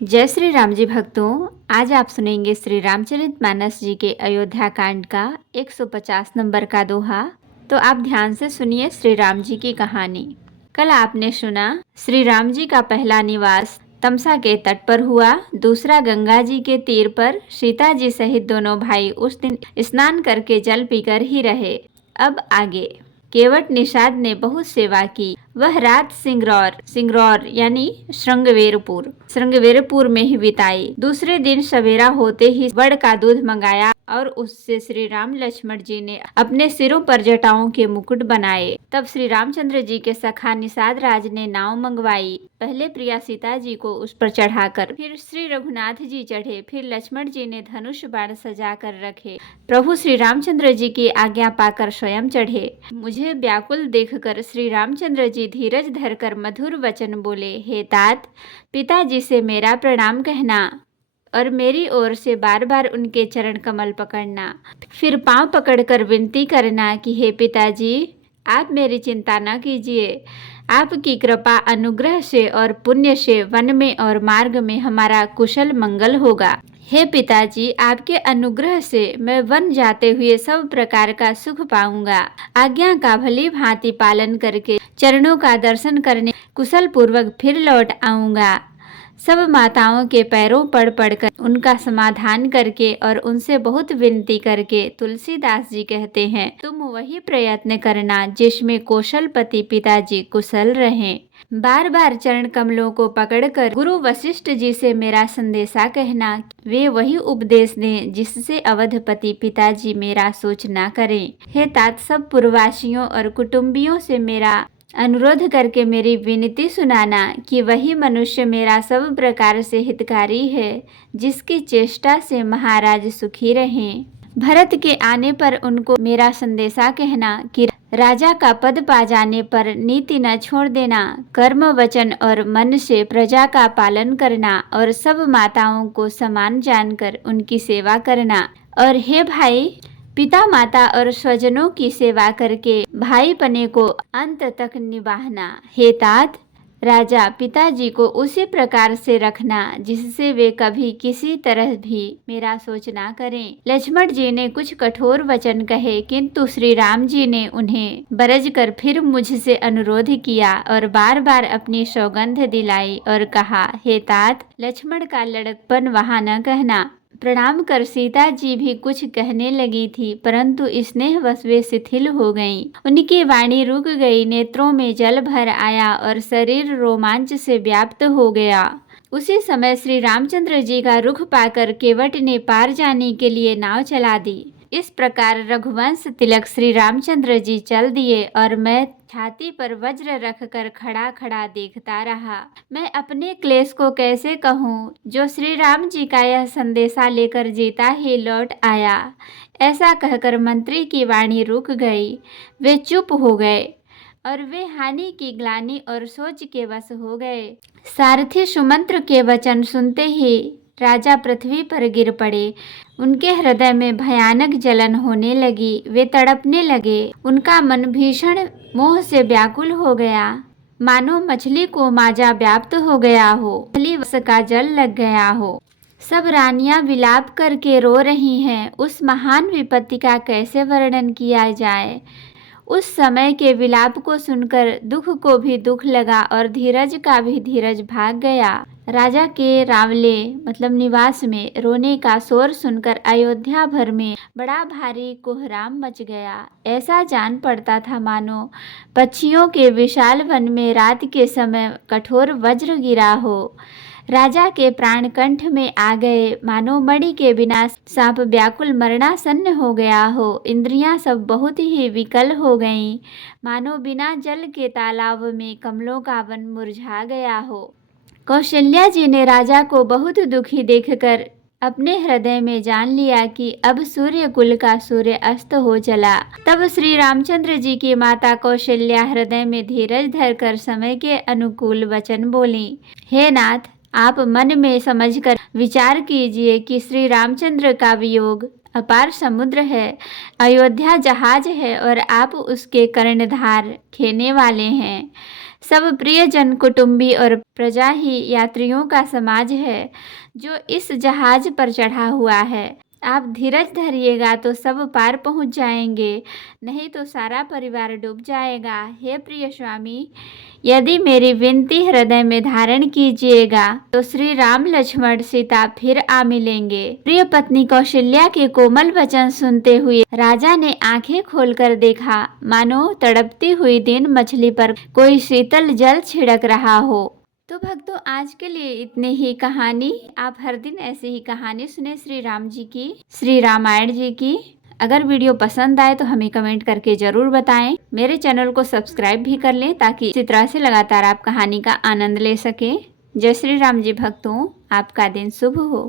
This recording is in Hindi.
जय श्री राम जी भक्तों, आज आप सुनेंगे श्री रामचरितमानस जी के अयोध्या कांड का 150 नंबर का दोहा। तो आप ध्यान से सुनिए श्री राम जी की कहानी। कल आपने सुना श्री राम जी का पहला निवास तमसा के तट पर हुआ, दूसरा गंगा जी के तीर पर। सीता जी सहित दोनों भाई उस दिन स्नान करके जल पीकर ही रहे। अब आगे। केवट निषाद ने बहुत सेवा की। वह रात सिंगरौर यानी श्रृंगवेरपुर में ही बिताई। दूसरे दिन सवेरा होते ही वड़ का दूध मंगाया और उससे श्री राम लक्ष्मण जी ने अपने सिरों पर जटाओं के मुकुट बनाए। तब श्री रामचंद्र जी के सखा निषाद राज ने नाव मंगवाई। पहले प्रिया सीता जी को उस पर चढ़ाकर फिर श्री रघुनाथ जी चढ़े, फिर लक्ष्मण जी ने धनुष बाण सजा कर रखे। प्रभु श्री रामचंद्र जी की आज्ञा पाकर स्वयं चढ़े। मुझे व्याकुल देखकर श्री रामचंद्र जी धीरज धरकर मधुर वचन बोले, हे तात, पिताजी से मेरा प्रणाम कहना और मेरी ओर से बार बार उनके चरण कमल पकड़ना। फिर पांव पकड़कर विनती करना कि हे पिताजी, आप मेरी चिंता न कीजिए। आपकी कृपा अनुग्रह से और पुण्य से वन में और मार्ग में हमारा कुशल मंगल होगा। हे पिताजी, आपके अनुग्रह से मैं वन जाते हुए सब प्रकार का सुख पाऊंगा। आज्ञा का भली भांति पालन करके चरणों का दर्शन करने कुशल पूर्वक फिर लौट आऊंगा। सब माताओं के पैरों पड़कर उनका समाधान करके और उनसे बहुत विनती करके तुलसीदास जी कहते हैं, तुम वही प्रयत्न करना जिसमें कौशलपति पिताजी कुशल रहें। बार बार चरण कमलों को पकड़कर गुरु वशिष्ठ जी से मेरा संदेशा कहना। वे वही उपदेश दें जिससे अवधपति पिताजी मेरा सोच ना करें। हे तात, सब पूर्ववासियों और कुटुंबियों से मेरा अनुरोध करके मेरी विनती सुनाना कि वही मनुष्य मेरा सब प्रकार से हितकारी है जिसकी चेष्टा से महाराज सुखी रहें। भरत के आने पर उनको मेरा संदेशा कहना कि राजा का पद पा जाने पर नीति न छोड़ देना, कर्म वचन और मन से प्रजा का पालन करना और सब माताओं को समान जानकर उनकी सेवा करना। और हे भाई, पिता माता और स्वजनों की सेवा करके भाईपने को अंत तक निभाना। हे तात, राजा पिताजी को उसी प्रकार से रखना जिससे वे कभी किसी तरह भी मेरा सोच ना करें। लक्ष्मण जी ने कुछ कठोर वचन कहे, किंतु श्री राम जी ने उन्हें बरज कर फिर मुझसे अनुरोध किया और बार बार अपनी सौगंध दिलाई और कहा, हे तात, लक्ष्मण का लड़कपन वहां न कहना। प्रणाम कर सीता जी भी कुछ कहने लगी थी, परंतु स्नेहवश वे शिथिल हो गईं। उनकी वाणी रुक गई, नेत्रों में जल भर आया और शरीर रोमांच से व्याप्त हो गया। उसी समय श्री रामचंद्र जी का रुख पाकर केवट ने पार जाने के लिए नाव चला दी। इस प्रकार रघुवंश तिलक श्री रामचंद्र जी चल दिए और मैं छाती पर वज्र रखकर खड़ा खड़ा देखता रहा। मैं अपने क्लेश को कैसे कहूँ जो श्री राम जी का यह संदेशा लेकर जीता ही लौट आया। ऐसा कहकर मंत्री की वाणी रुक गई। वे चुप हो गए और वे हानि की ग्लानि और सोच के वश हो गए। सारथी सुमंत्र के वचन सुनते ही राजा पृथ्वी पर गिर पड़े। उनके हृदय में भयानक जलन होने लगी। वे तड़पने लगे। उनका मन भीषण मोह से व्याकुल हो गया, मानो मछली को माजा व्याप्त हो गया हो, मछली वश का जल लग गया हो। सब रानियां विलाप करके रो रही हैं। उस महान विपत्ति का कैसे वर्णन किया जाए। उस समय के विलाप को सुनकर दुख को भी दुख लगा और धीरज का भी धीरज भाग गया। राजा के रावले मतलब निवास में रोने का शोर सुनकर अयोध्या भर में बड़ा भारी कोहराम मच गया। ऐसा जान पड़ता था मानो पक्षियों के विशाल वन में रात के समय कठोर वज्र गिरा हो। राजा के प्राण कंठ में आ गए, मानो मणि के बिना सांप व्याकुल मरणासन्न हो गया हो। इंद्रियां सब बहुत ही विकल हो गईं, मानो बिना जल के तालाब में कमलों का वन मुरझा गया हो। कौशल्या जी ने राजा को बहुत दुखी देखकर अपने हृदय में जान लिया कि अब सूर्य कुल का सूर्य अस्त हो चला। तब श्री रामचंद्र जी की माता कौशल्या हृदय में धीरज धरकर समय के अनुकूल वचन बोली, हे नाथ, आप मन में समझकर विचार कीजिए कि श्री रामचंद्र का वियोग अपार समुद्र है, अयोध्या जहाज है और आप उसके कर्णधार खेने वाले हैं। सब प्रियजन, कुटुंबी और प्रजा ही यात्रियों का समाज है जो इस जहाज पर चढ़ा हुआ है। आप धीरज धरिएगा तो सब पार पहुंच जाएंगे, नहीं तो सारा परिवार डूब जाएगा। हे प्रिय स्वामी, यदि मेरी विनती हृदय में धारण कीजिएगा तो श्री राम लक्ष्मण सीता फिर आ मिलेंगे। प्रिय पत्नी कौशल्या के कोमल वचन सुनते हुए राजा ने आंखें खोलकर देखा, मानो तड़पती हुई दीन मछली पर कोई शीतल जल छिड़क रहा हो। तो भक्तों, आज के लिए इतनी ही कहानी। आप हर दिन ऐसी ही कहानी सुने श्री राम जी की, श्री रामायण जी की। अगर वीडियो पसंद आए तो हमें कमेंट करके जरूर बताएं। मेरे चैनल को सब्सक्राइब भी कर लें ताकि इसी तरह से लगातार आप कहानी का आनंद ले सकें। जय श्री राम जी भक्तों, आपका दिन शुभ हो।